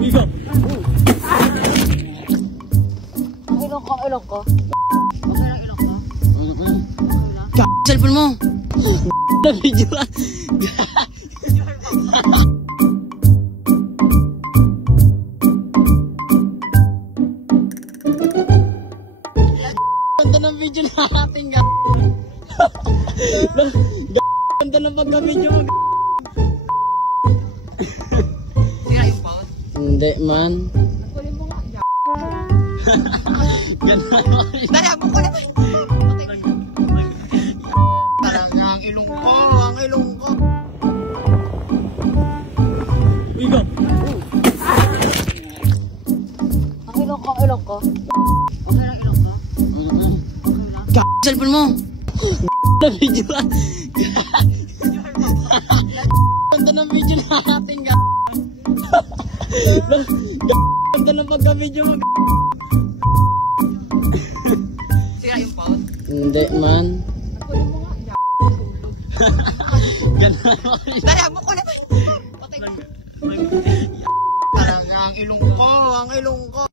Bigo. Ilong ko. Okay lang ilong ko? Cellphone mo. Na video ah. Ganda ng video natin ga. Ganda ng pagka-video mo. Sira yung phone? Hindi man. Nagkulin mo nga. Ganda. Dali, mo ko na to. Parang ang ilong ko. Ang ilong ko. Bigo. Ang ilong ko. Ilong ko. Okay lang ilong ko? Okay lang. Cellphone mo. Na video ah. Ganda ng video natin ga. Ganda ng pagka-video mo. Sira yung phone? Hindi man. Nagkulin mo nga. Ganda. Dali, mo ko na to. Parang ang ilong ko. Ang ilong ko.